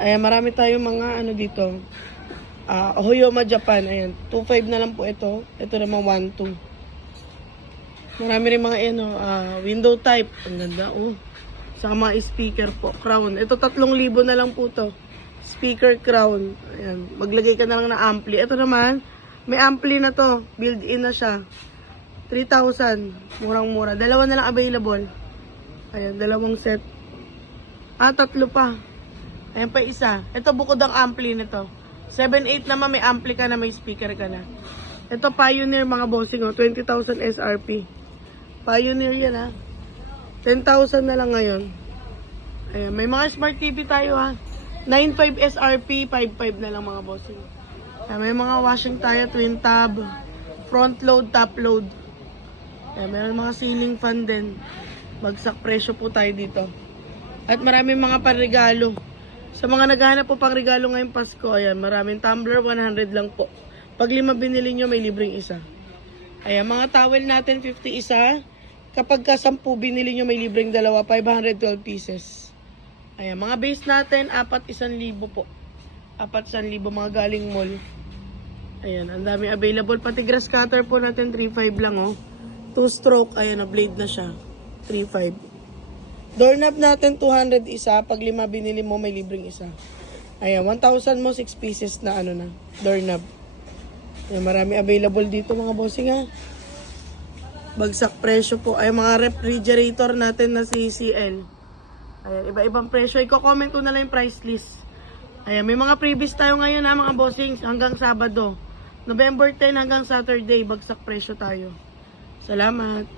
Ayan, marami tayong mga ano dito. Hoyoma Japan. Ayan, 2.5 na lang po ito. Ito naman 1.2. Marami rin mga window type. Ang ganda. Oh. Saka mga speaker po. Crown. Ito 3,000 na lang po to. Speaker crown. Ayan. Maglagay ka na lang ng ampli. Ito naman, may ampli na to. Built-in na siya. 3,000. Murang-mura. Dalawa na lang available. Ayan, dalawang set. 3 pa. Ayan pa isa. Ito bukod ang ampli nito. 7.8 naman, may ampli ka na, may speaker ka na. Ito Pioneer mga bossing. 20,000 SRP. Pioneer yan ha. 10,000 na lang ngayon. Ayan, may mga smart TV tayo ha. 9.5 SRP, 5.5 na lang mga bossing. Ayan, may mga washing tayo, twin tab, front load, top load. Ayan, meron mga ceiling fan din. Bagsak presyo po tayo dito. At maraming mga panregalo. Sa mga naghahanap po pang regalo ngayong Pasko, ayan, maraming tumbler, 100 lang po. Pag 5 binili nyo, may libreng isa. Ayan, mga towel natin, 50 isa. Kapag ka 10 binili nyo, may libreng dalawa, 512 pieces. Ayan, mga base natin, 4,100 po. 4,100 mga galing mall. Ayan, ang dami available. Pati grass cutter po natin, 3.5 lang oh. 2 stroke, ayan, na blade na siya. 3.5. Doorknob natin, 200 isa. Pag 5 binili mo, may libreng isa. Ayan, 1,000 mo, 6 pieces na ano na, doorknob. Ayan, marami available dito mga bossing ha. Bagsak presyo po. Ay, mga refrigerator natin na CCL. Ayan, iba-ibang presyo. Iko-comment ko na lang yung price list. Ayan, may mga freebies tayo ngayon ha mga bossing. Hanggang Sabado. November 10 hanggang Saturday. Bagsak presyo tayo. Salamat.